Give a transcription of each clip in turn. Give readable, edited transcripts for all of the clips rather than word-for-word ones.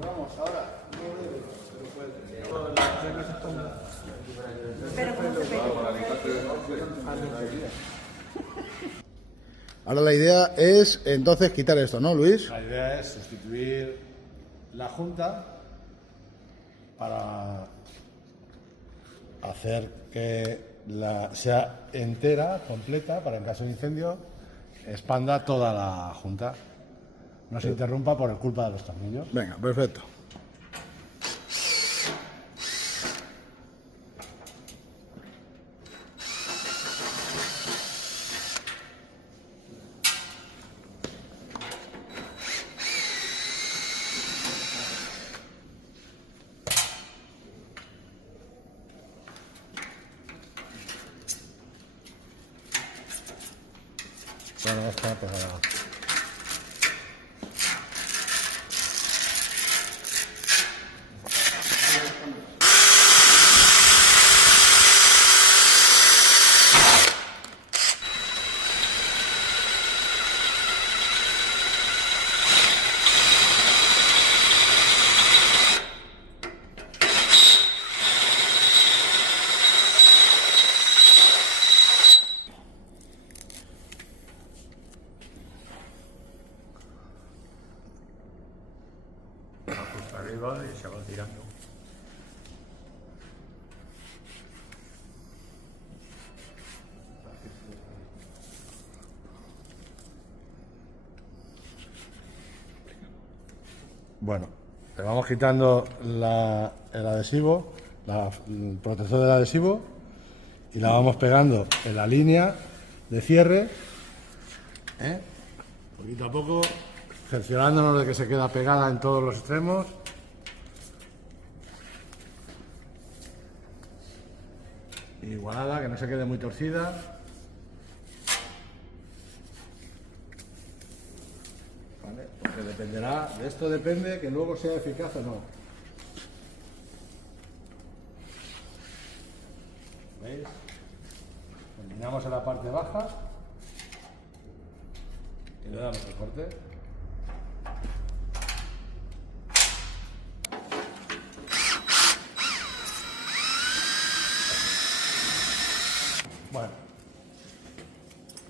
Vamos ahora. Pero ¿cómo se pega? Ahora la idea es entonces quitar esto, ¿no, Luis? La idea es sustituir la junta para hacer que sea entera, completa, para en caso de incendio expanda toda la junta. No se interrumpa por culpa de los tornillos. Venga, perfecto. Bueno, está pegada. Arriba y se va tirando. Bueno, le vamos quitando el adhesivo, el protector del adhesivo, y la vamos pegando en la línea de cierre, poquito a poco, cerciorándonos de que se queda pegada en todos los extremos. Igualada, que no se quede muy torcida. ¿Vale? Porque dependerá, de esto depende que luego sea eficaz o no. ¿Veis? Terminamos en la parte baja y le damos el corte. Bueno,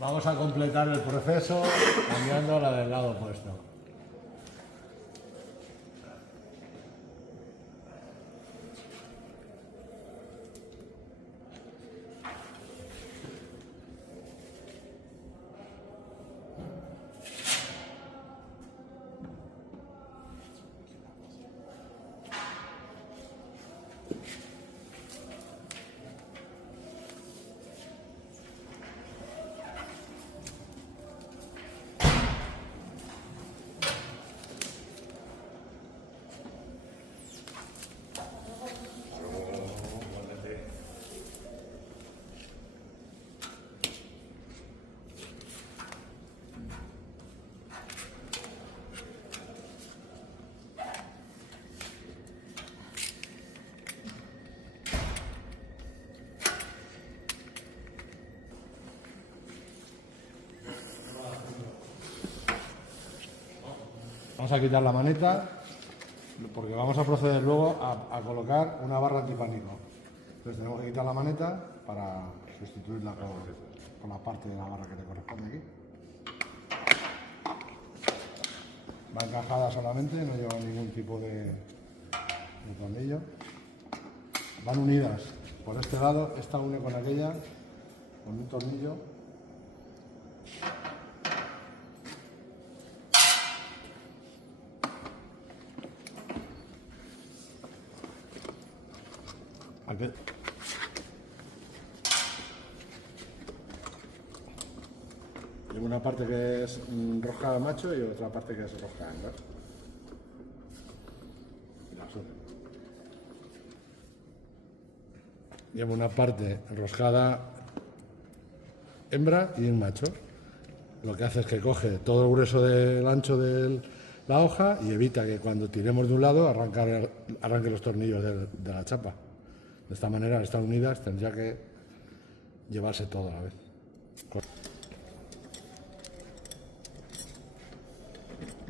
vamos a completar el proceso cambiando la del lado opuesto. Vamos a quitar la maneta porque vamos a proceder luego a colocar una barra antipánico. Entonces tenemos que quitar la maneta para sustituirla con la parte de la barra que le corresponde aquí. Va encajada solamente, no lleva ningún tipo de tornillo. Van unidas por este lado, esta une con aquella, con un tornillo. Hay una parte que es roja macho y otra parte que es roja hembra. Lleva una parte enroscada hembra y un macho. Lo que hace es que coge todo el grueso del ancho de la hoja y evita que cuando tiremos de un lado arranque los tornillos de la chapa. De esta manera, al estar unidas, tendría que llevarse todo a la vez.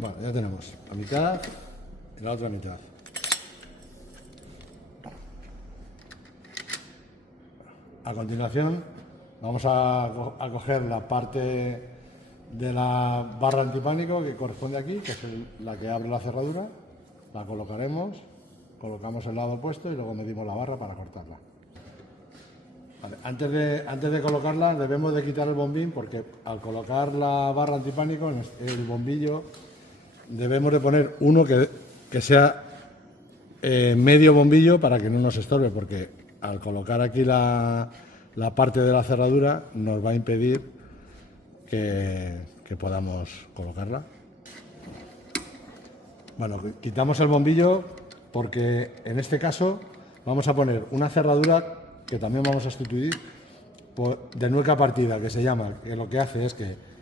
Bueno, ya tenemos la mitad y la otra mitad. A continuación vamos a coger la parte de la barra antipánico que corresponde aquí, que es la que abre la cerradura. La colocaremos, colocamos el lado opuesto y luego medimos la barra para cortarla. Vale, antes de colocarla debemos de quitar el bombín, porque al colocar la barra antipánico, el bombillo, debemos de poner uno que sea medio bombillo para que no nos estorbe, porque al colocar aquí la parte de la cerradura nos va a impedir que podamos colocarla. Bueno, quitamos el bombillo porque en este caso vamos a poner una cerradura que también vamos a sustituir de nueca partida, que se llama, que lo que hace es que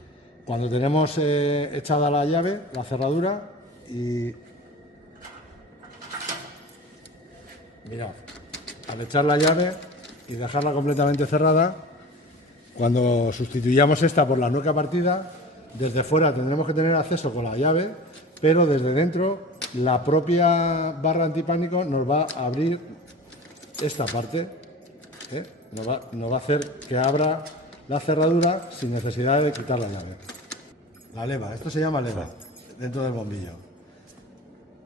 cuando tenemos echada la llave, la cerradura, y mirad, al echar la llave y dejarla completamente cerrada, cuando sustituyamos esta por la nuca partida, desde fuera tendremos que tener acceso con la llave, pero desde dentro la propia barra antipánico nos va a abrir esta parte, nos va a hacer que abra la cerradura sin necesidad de quitar la llave. La leva, esto se llama leva dentro del bombillo.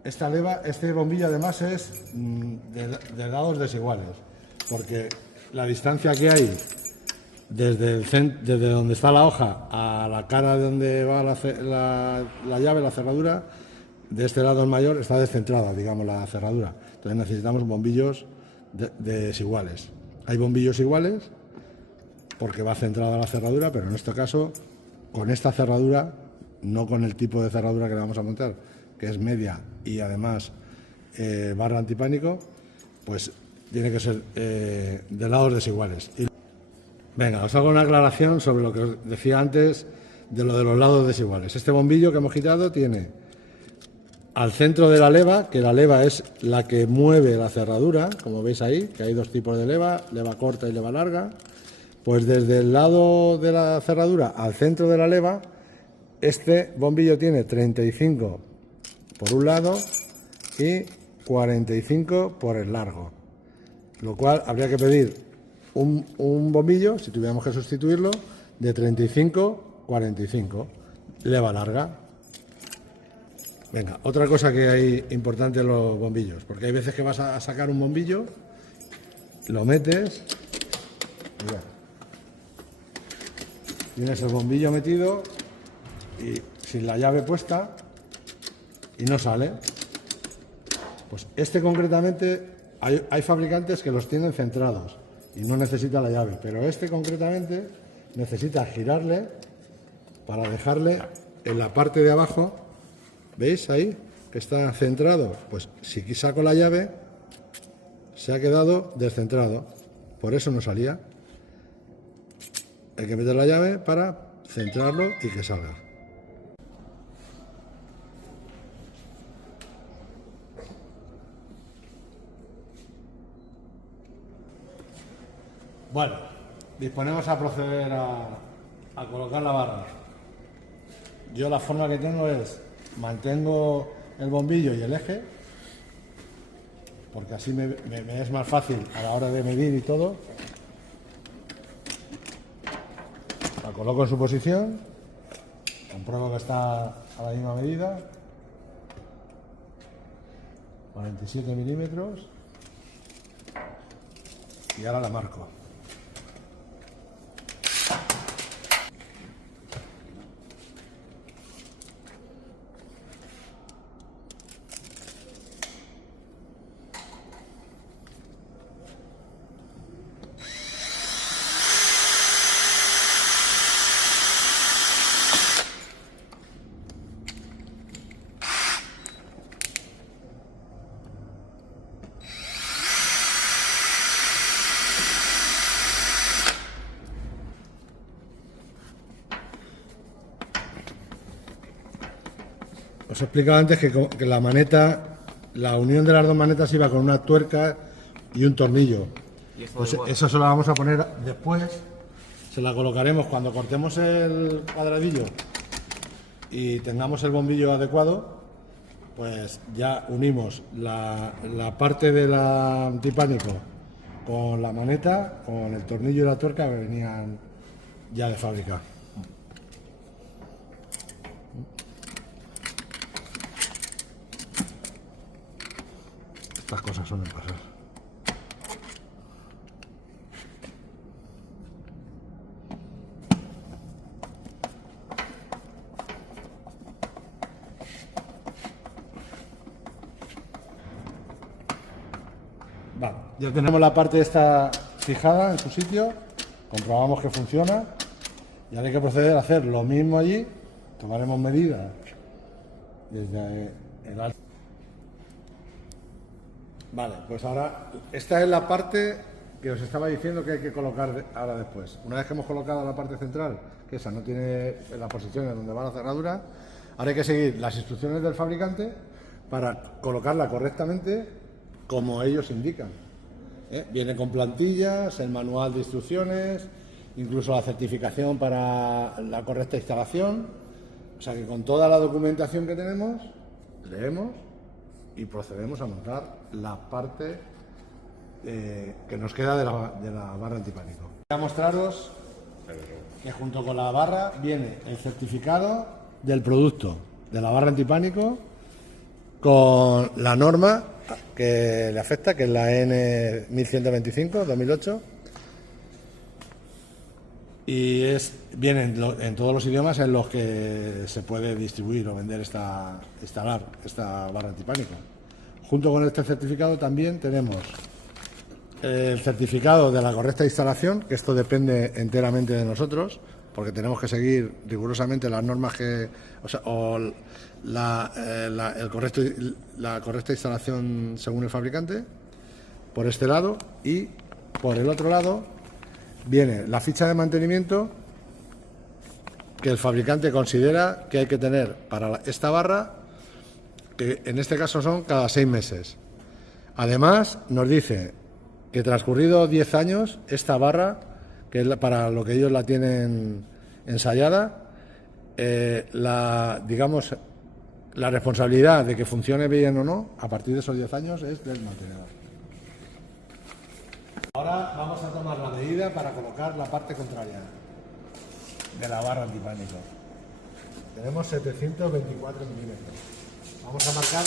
Esta leva, este bombillo además es de lados desiguales, porque la distancia que hay desde donde está la hoja a la cara de donde va la llave, la cerradura, de este lado el mayor está descentrada, digamos, la cerradura. Entonces necesitamos bombillos desiguales. Hay bombillos iguales porque va centrada la cerradura, pero en este caso, con esta cerradura, no con el tipo de cerradura que le vamos a montar, que es media y además barra antipánico, pues tiene que ser de lados desiguales. Venga, os hago una aclaración sobre lo que os decía antes de lo de los lados desiguales. Este bombillo que hemos quitado tiene al centro de la leva, que la leva es la que mueve la cerradura, como veis ahí, que hay dos tipos de leva corta y leva larga. Pues desde el lado de la cerradura al centro de la leva, este bombillo tiene 35 por un lado y 45 por el largo, lo cual habría que pedir un bombillo, si tuviéramos que sustituirlo, de 35-45, leva larga. Venga, otra cosa que hay importante en los bombillos, porque hay veces que vas a sacar un bombillo, lo metes, mira, tienes el bombillo metido y sin la llave puesta y no sale. Pues este concretamente, hay fabricantes que los tienen centrados y no necesita la llave, pero este concretamente necesita girarle para dejarle en la parte de abajo. ¿Veis ahí? Que está centrado. Pues si saco la llave, se ha quedado descentrado. Por eso no salía. Hay que meter la llave para centrarlo y que salga. Bueno, disponemos a proceder a colocar la barra. Yo la forma que tengo es: mantengo el bombillo y el eje, porque así me es más fácil a la hora de medir y todo. La coloco en su posición, compruebo que está a la misma medida, 47 milímetros, y ahora la marco. Os he explicado antes que la maneta, la unión de las dos manetas iba con una tuerca y un tornillo. Pues eso se lo vamos a poner después, se la colocaremos cuando cortemos el cuadradillo y tengamos el bombillo adecuado, pues ya unimos la parte del antipánico con la maneta, con el tornillo y la tuerca que venían ya de fábrica. Estas cosas suelen pasar. Vale, ya tenemos la parte esta fijada en su sitio, comprobamos que funciona y ahora hay que proceder a hacer lo mismo allí. Tomaremos medidas desde el alto. Vale, pues ahora esta es la parte que os estaba diciendo que hay que colocar ahora después. Una vez que hemos colocado la parte central, que esa no tiene la posición en donde va la cerradura, ahora hay que seguir las instrucciones del fabricante para colocarla correctamente como ellos indican. Viene con plantillas, el manual de instrucciones, incluso la certificación para la correcta instalación. O sea que con toda la documentación que tenemos, leemos y procedemos a montar la parte que nos queda de la barra antipánico. Voy a mostraros que junto con la barra viene el certificado del producto de la barra antipánico con la norma que le afecta, que es la N1125 2008, y viene en todos los idiomas en los que se puede distribuir o vender instalar esta barra antipánico. Junto con este certificado también tenemos el certificado de la correcta instalación, que esto depende enteramente de nosotros, porque tenemos que seguir rigurosamente las normas la correcta instalación según el fabricante, por este lado, y por el otro lado viene la ficha de mantenimiento que el fabricante considera que hay que tener para esta barra, que en este caso son cada 6 meses. Además, nos dice que transcurrido 10 años, esta barra, que es para lo que ellos la tienen ensayada, digamos, la responsabilidad de que funcione bien o no, a partir de esos 10 años, es del mantenedor. Ahora vamos a tomar la medida para colocar la parte contraria de la barra antipánico. Tenemos 724 milímetros. Vamos a marcar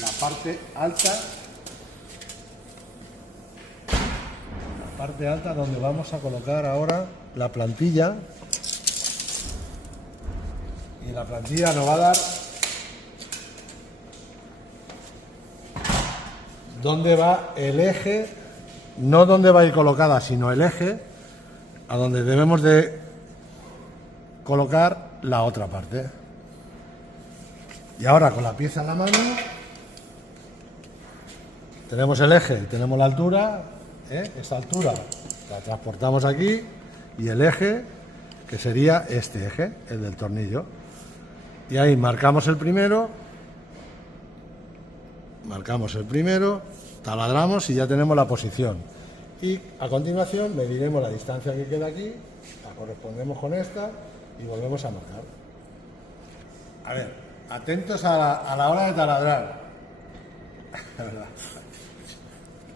la parte alta donde vamos a colocar ahora la plantilla, y la plantilla nos va a dar dónde va el eje, no dónde va a ir colocada, sino el eje a donde debemos de colocar la otra parte. Y ahora con la pieza en la mano tenemos el eje, tenemos la altura, esta altura la transportamos aquí, y el eje, que sería este eje, el del tornillo, y ahí marcamos el primero, taladramos y ya tenemos la posición, y a continuación mediremos la distancia que queda aquí, la correspondemos con esta y volvemos a marcar. A ver, atentos a la hora de taladrar.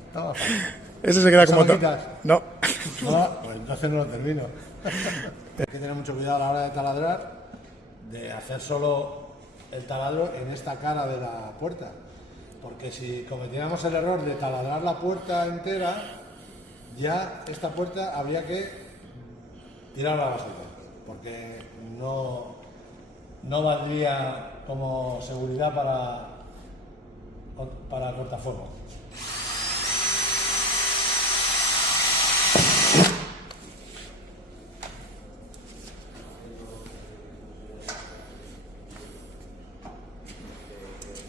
Estaba fácil. Eso se queda como... No. No, pues entonces no lo termino. Hay que tener mucho cuidado a la hora de taladrar, de hacer solo el taladro en esta cara de la puerta, porque si cometiéramos el error de taladrar la puerta entera, ya esta puerta habría que tirarla a la basura, porque no valdría como seguridad para cortafuegos.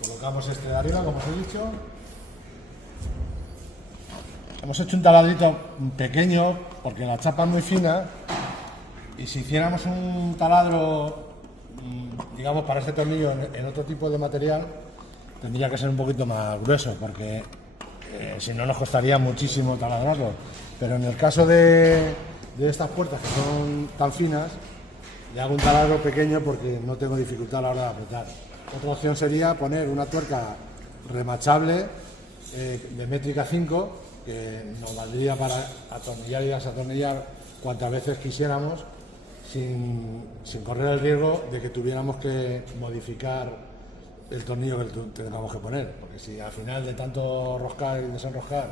Colocamos este de arriba, como os he dicho. Hemos hecho un taladrito pequeño porque la chapa es muy fina, y si hiciéramos un taladro, digamos, para este tornillo en otro tipo de material, tendría que ser un poquito más grueso, porque si no nos costaría muchísimo taladrarlo. Pero en el caso de estas puertas, que son tan finas, Le hago un taladro pequeño porque no tengo dificultad a la hora de apretar. Otra opción sería poner una tuerca remachable de métrica 5, que nos valdría para atornillar y desatornillar cuantas veces quisiéramos, sin correr el riesgo de que tuviéramos que modificar el tornillo que tengamos que poner, porque si al final de tanto roscar y desenroscar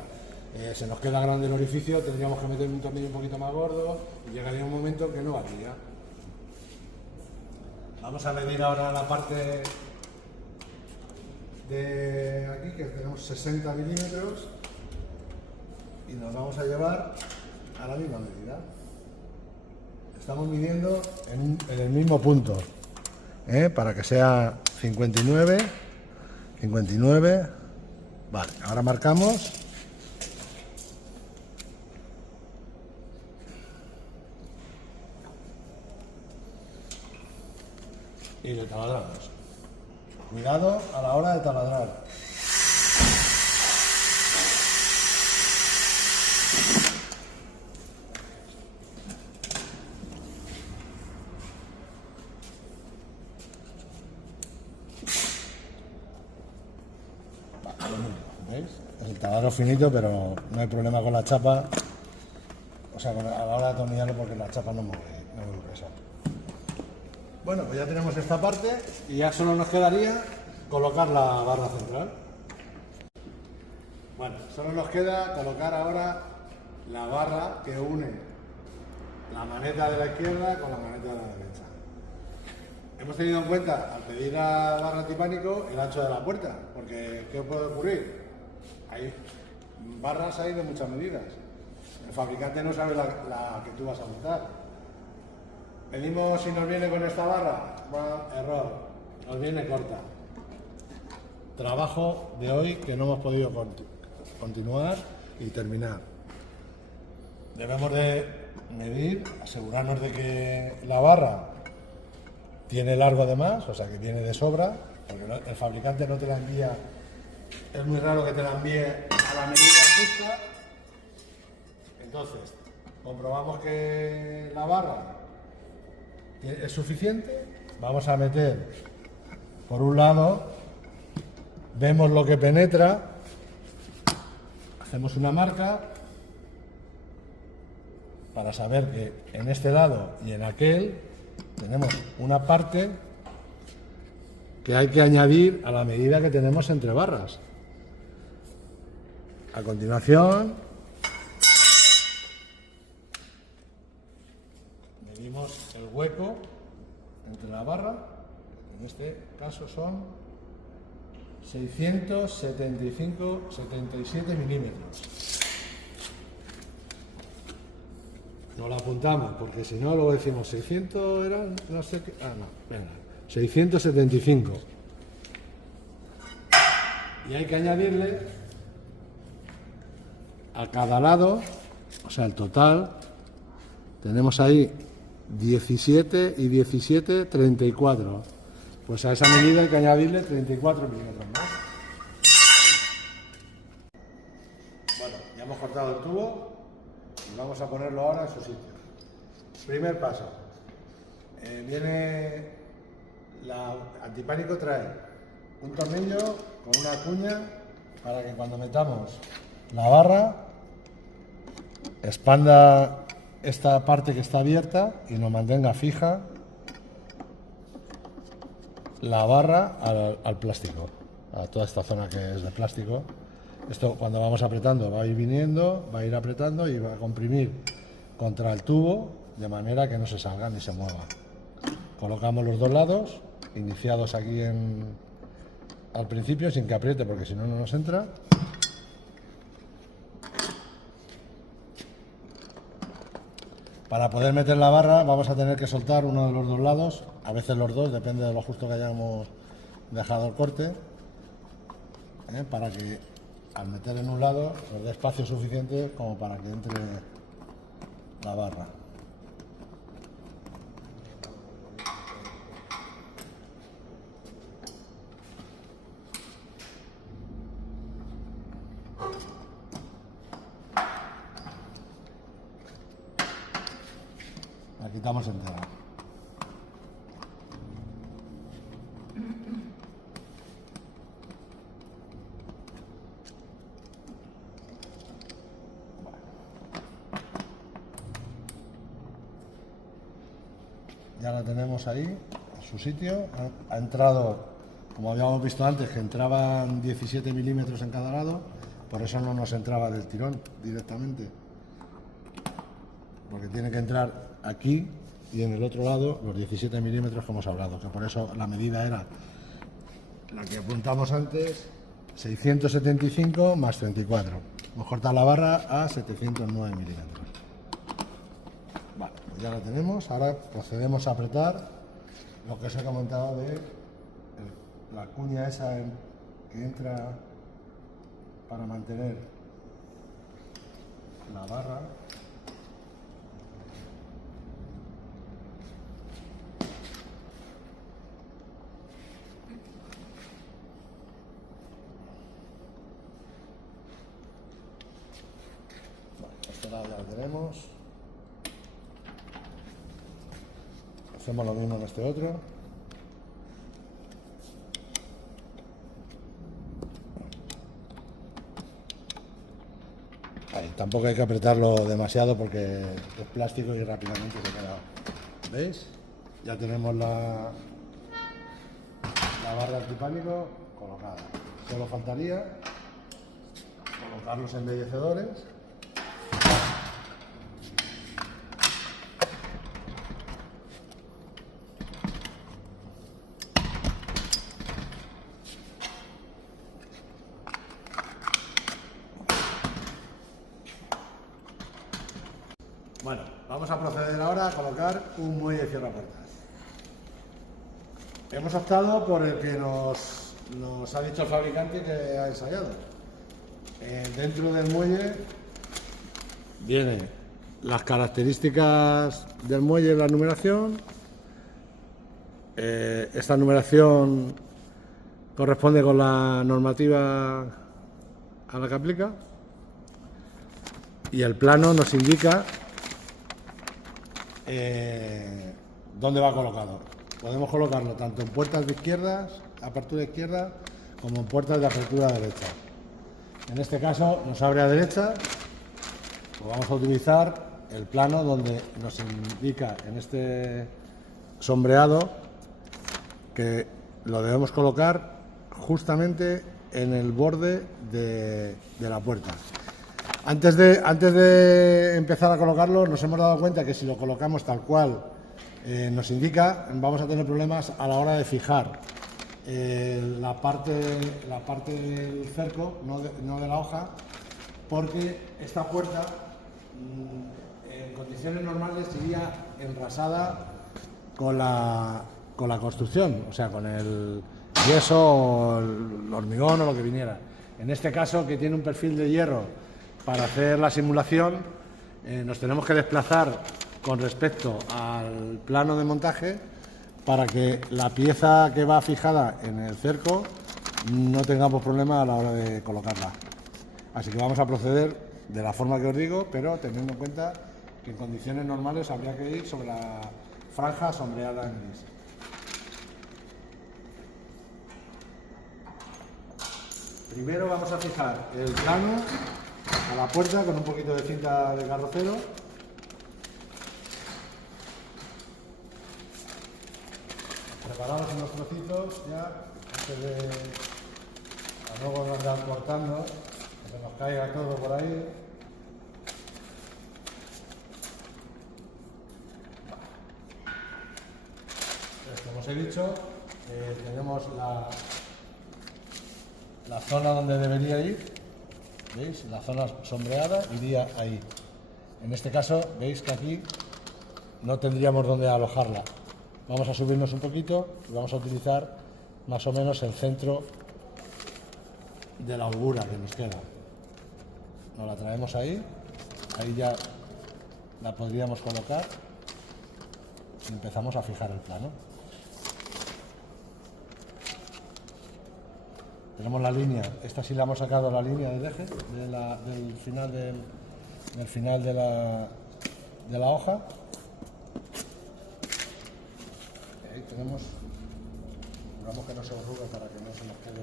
se nos queda grande el orificio, tendríamos que meter un tornillo un poquito más gordo y llegaría un momento que no valdría. Vamos a medir ahora la parte de aquí, que tenemos 60 milímetros, y nos vamos a llevar a la misma medida. Estamos midiendo en el mismo punto, para que sea 59, 59. Vale, ahora marcamos. Y le taladramos. Cuidado a la hora de taladrar. ¿Veis? Es el taladro finito, pero no hay problema con la chapa. O sea, a la hora de atornillarlo, porque la chapa no mueve gruesa. Bueno, pues ya tenemos esta parte y ya solo nos quedaría colocar la barra central. Bueno, solo nos queda colocar ahora la barra que une la maneta de la izquierda con la maneta de la derecha. Hemos tenido en cuenta, al pedir la barra antipánico, el ancho de la puerta, porque ¿qué puede ocurrir? Hay barras ahí de muchas medidas. El fabricante no sabe la que tú vas a montar. Pedimos si nos viene con esta barra. Bueno, error, nos viene corta. Trabajo de hoy que no hemos podido continuar y terminar. Debemos de medir, asegurarnos de que la barra tiene largo de más, o sea que tiene de sobra, porque el fabricante no te la envía, es muy raro que te la envíe a la medida justa. Entonces, comprobamos que la barra es suficiente, vamos a meter por un lado, vemos lo que penetra, hacemos una marca para saber que en este lado y en aquel tenemos una parte que hay que añadir a la medida que tenemos entre barras. A continuación, medimos el hueco entre la barra, en este caso son 677 milímetros. No lo apuntamos porque si no luego decimos 600 eran, no sé qué, no, venga, 675. Y hay que añadirle a cada lado, o sea, el total, tenemos ahí 17 y 17, 34. Pues a esa medida hay que añadirle 34 milímetros más. Bueno, ya hemos cortado el tubo y vamos a ponerlo ahora en su sitio. Primer paso. Viene la antipánico, trae un tornillo con una cuña para que cuando metamos la barra expanda esta parte que está abierta y nos mantenga fija la barra al plástico, a toda esta zona que es de plástico. Esto cuando vamos apretando va a ir viniendo, va a ir apretando y va a comprimir contra el tubo de manera que no se salga ni se mueva. Colocamos los dos lados, iniciados aquí al principio sin que apriete porque si no, no nos entra. Para poder meter la barra vamos a tener que soltar uno de los dos lados, a veces los dos, depende de lo justo que hayamos dejado el corte, para que al meter en un lado nos dé espacio suficiente como para que entre la barra. La quitamos entera. la tenemos ahí, en su sitio. Ha entrado, como habíamos visto antes, que entraban 17 milímetros en cada lado, por eso no nos entraba del tirón directamente. Porque tiene que entrar aquí y en el otro lado los 17 milímetros que hemos hablado, que por eso la medida era la que apuntamos antes, 675 más 34. Hemos cortado la barra a 709 milímetros. Vale, pues ya la tenemos. Ahora procedemos a apretar lo que os he comentado de la cuña esa que entra para mantener la barra. Este lado ya lo tenemos. Hacemos lo mismo en este otro. Ahí, tampoco hay que apretarlo demasiado porque es plástico y rápidamente se queda. ¿Veis? Ya tenemos la barra antipánico colocada. Solo faltaría colocar los embellecedores. Bueno, vamos a proceder ahora a colocar un muelle cierrapuertas. Hemos optado por el que nos ha dicho el fabricante que ha ensayado. Dentro del muelle vienen las características del muelle, la numeración. Esta numeración corresponde con la normativa a la que aplica. Y el plano nos indica dónde va colocado. Podemos colocarlo tanto en puertas de izquierdas, apertura izquierda, como en puertas de apertura derecha. En este caso nos abre a derecha, pues vamos a utilizar el plano donde nos indica en este sombreado que lo debemos colocar justamente en el borde de la puerta. Antes de empezar a colocarlo, nos hemos dado cuenta que si lo colocamos tal cual nos indica, vamos a tener problemas a la hora de fijar la parte del cerco, no de la hoja, porque esta puerta en condiciones normales iría enrasada con la construcción, o sea, con el yeso o el hormigón o lo que viniera. En este caso, que tiene un perfil de hierro, para hacer la simulación nos tenemos que desplazar con respecto al plano de montaje para que la pieza que va fijada en el cerco no tengamos problema a la hora de colocarla. Así que vamos a proceder de la forma que os digo, pero teniendo en cuenta que en condiciones normales habría que ir sobre la franja sombreada en gris. Primero vamos a fijar el plano a la puerta con un poquito de cinta de carrocero. Preparados unos trocitos ya, antes de luego andar cortando, que se nos caiga todo por ahí. Como os he dicho, tenemos la zona donde debería ir. ¿Veis? La zona sombreada iría ahí. En este caso, veis que aquí no tendríamos donde alojarla. Vamos a subirnos un poquito y vamos a utilizar más o menos el centro de la holgura que nos queda. Nos la traemos ahí ya la podríamos colocar y empezamos a fijar el plano. Tenemos la línea, esta sí la hemos sacado, la línea del eje, del final de la hoja. Y ahí tenemos, procuramos que no se arrugue para que no se nos quede,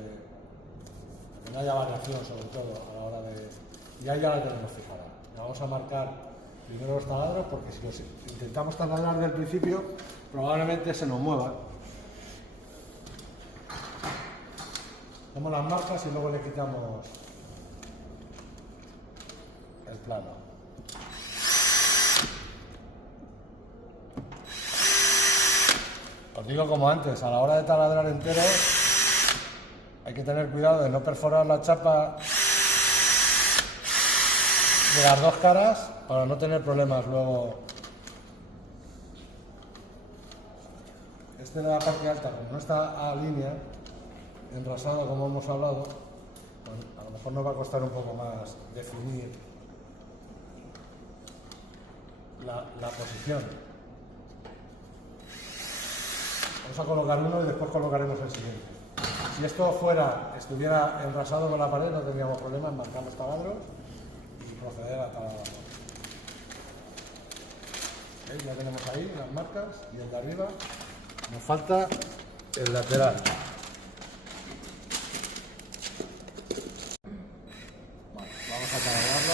para que no haya variación sobre todo a la hora de... Y ahí ya la tenemos fijada. La vamos a marcar primero los taladros, porque si los intentamos taladrar desde el principio, probablemente se nos mueva. Hacemos las marcas y luego le quitamos el plano. Os digo como antes, a la hora de taladrar entero hay que tener cuidado de no perforar la chapa de las dos caras para no tener problemas luego. Este de la parte alta, como no está a línea, enrasado como hemos hablado, pues a lo mejor nos va a costar un poco más definir la posición. Vamos a colocar uno y después colocaremos el siguiente. Si esto estuviera enrasado con la pared, no tendríamos problemas, marcamos taladros y proceder a taladrar. ¿Veis? Ya tenemos ahí las marcas y el de arriba. Nos falta el lateral. Vale, vamos a taladrarlo.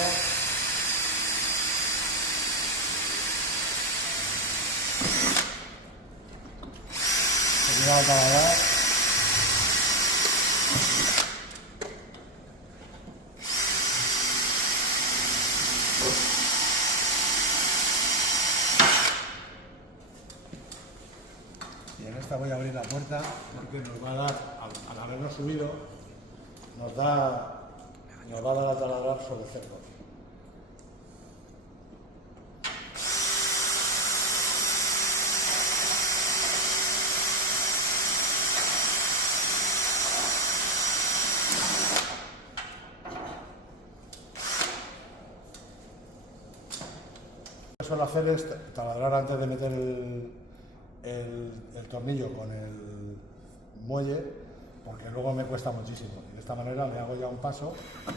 Terminado de taladrar. Y en esta voy a abrir la puerta porque nos va a dar, al haberlo subido, nos va a dar a taladrar sobre cerco. Lo que suelo hacer es taladrar antes de meter el tornillo con el muelle, porque luego me cuesta muchísimo. Y de esta manera le hago ya un paso, ¿vale?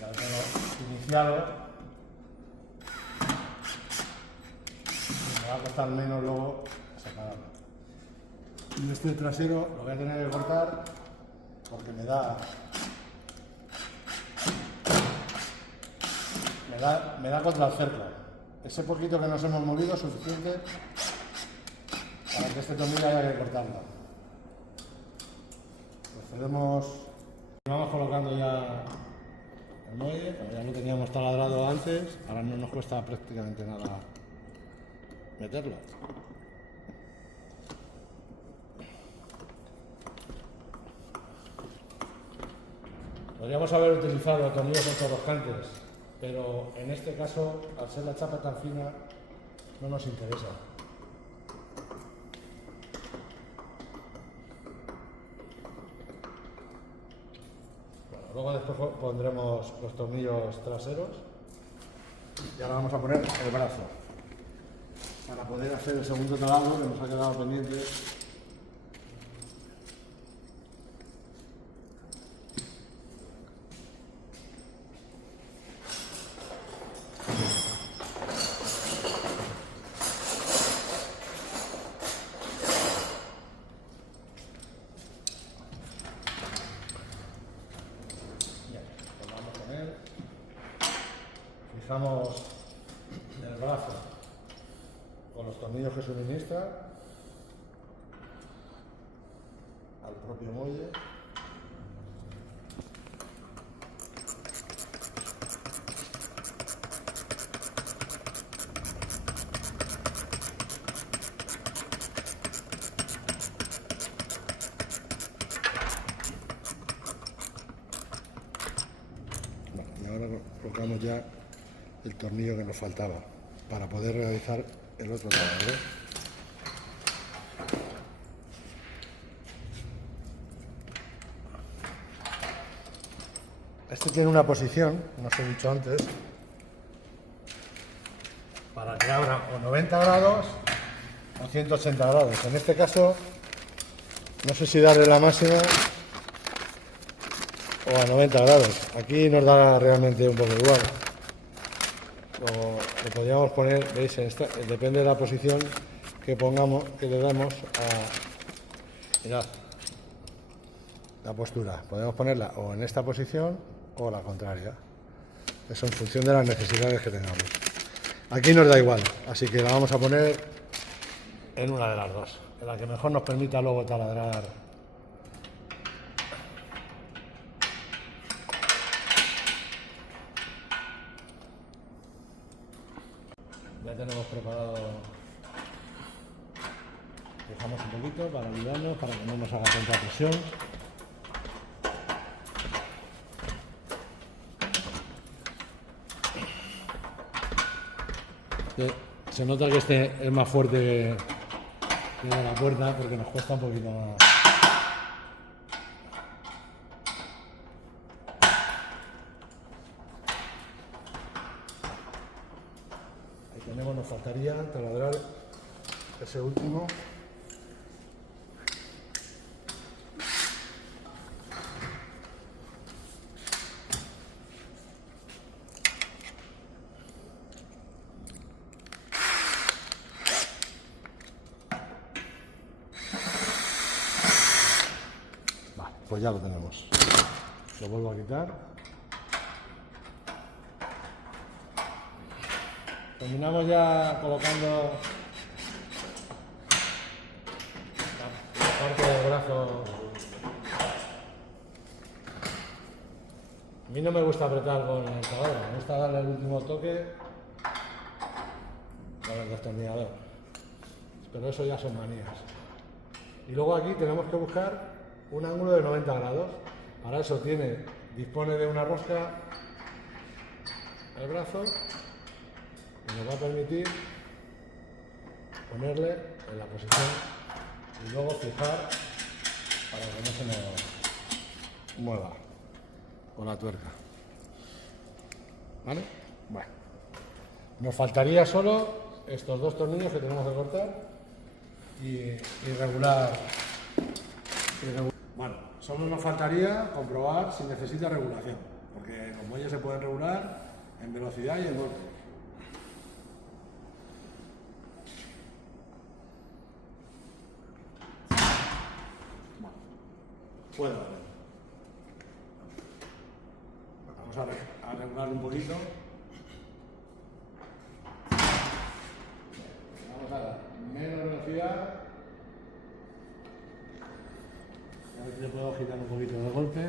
Ya lo tengo iniciado, y me va a costar menos luego separarlo. Y este trasero lo voy a tener que cortar porque me da contra el cerco. Ese poquito que nos hemos movido es suficiente para que este tornillo haya que cortarlo. Vamos colocando ya el muelle, como ya lo teníamos taladrado antes, ahora no nos cuesta prácticamente nada meterlo. Podríamos haber utilizado tornillos autorroscantes, pero en este caso, al ser la chapa tan fina, no nos interesa. Bueno, luego después pondremos los tornillos traseros y ahora vamos a poner el brazo para poder hacer el segundo taladro que nos ha quedado pendiente. Fijamos el brazo con los tornillos que suministra al propio muelle. Bueno, y ahora colocamos ya el tornillo que nos faltaba para poder realizar el otro taladro. Este tiene una posición, no os he dicho antes, para que abra o 90 grados o 180 grados. En este caso, no sé si darle la máxima o a 90 grados. Aquí nos da realmente un poco igual. Le podríamos poner, veis, depende de la posición que pongamos, que le damos a, mirad, la postura. Podemos ponerla o en esta posición o la contraria. Eso en función de las necesidades que tengamos. Aquí nos da igual, así que la vamos a poner en una de las dos, en la que mejor nos permita luego taladrar. Ya tenemos preparado, dejamos un poquito para ayudarnos, para que no nos haga tanta presión. Se nota que este es más fuerte que la puerta porque nos cuesta un poquito más. Ahí tenemos, nos faltaría taladrar ese último. Pues ya lo tenemos. Lo vuelvo a quitar. Terminamos ya colocando la parte del brazo. A mí no me gusta apretar con el taladro, me gusta darle el último toque con el destornillador. Pero eso ya son manías. Y luego aquí tenemos que buscar un ángulo de 90 grados. Para eso dispone de una rosca el brazo que nos va a permitir ponerle en la posición y luego fijar para que no se nos mueva con la tuerca. ¿Vale? Bueno, nos faltaría solo estos dos tornillos que tenemos que cortar y regular. Bueno, solo nos faltaría comprobar si necesita regulación, porque los muelles se pueden regular en velocidad y en golpe. Bueno, puede valer. Vamos a regular un poquito. Vamos a dar menos velocidad. A ver si le puedo girar un poquito de golpe.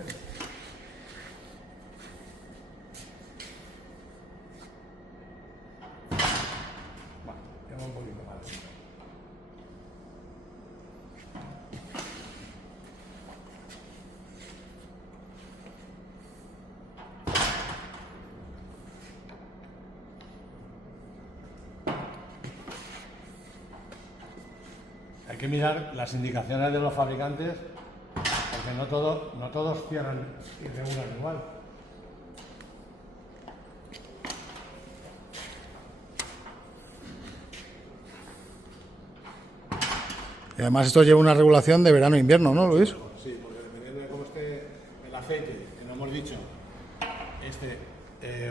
Vale, lleva un poquito más. Hay que mirar las indicaciones de los fabricantes, porque no todos cierran y regulan igual. Y además esto lleva una regulación de verano e invierno, ¿no, Luis? Sí, porque dependiendo de cómo esté el aceite, que no hemos dicho,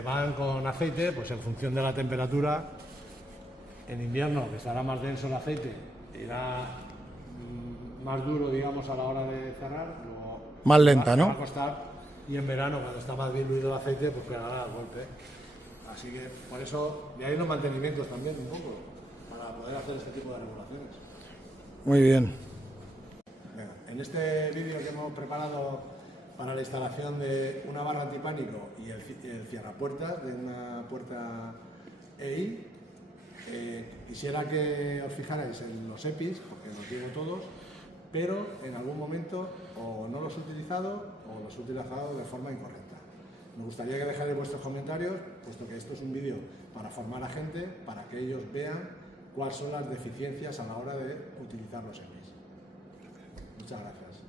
van con aceite, pues en función de la temperatura, en invierno, que estará más denso el aceite, irá más duro, digamos, a la hora de cerrar, luego Más lenta, va ¿no? a costar, y en verano, cuando está más diluido el aceite, pues pegará al golpe. Así que, por eso, de ahí los mantenimientos también, un poco, para poder hacer este tipo de regulaciones. Muy bien. Venga, en este vídeo que hemos preparado para la instalación de una barra antipánico y el cierrapuertas de una puerta EI, quisiera que os fijarais en los EPIs, porque los llevo todos, pero en algún momento o no los he utilizado o los he utilizado de forma incorrecta. Me gustaría que dejarais vuestros comentarios, puesto que esto es un vídeo para formar a gente, para que ellos vean cuáles son las deficiencias a la hora de utilizar los EPIs. Muchas gracias.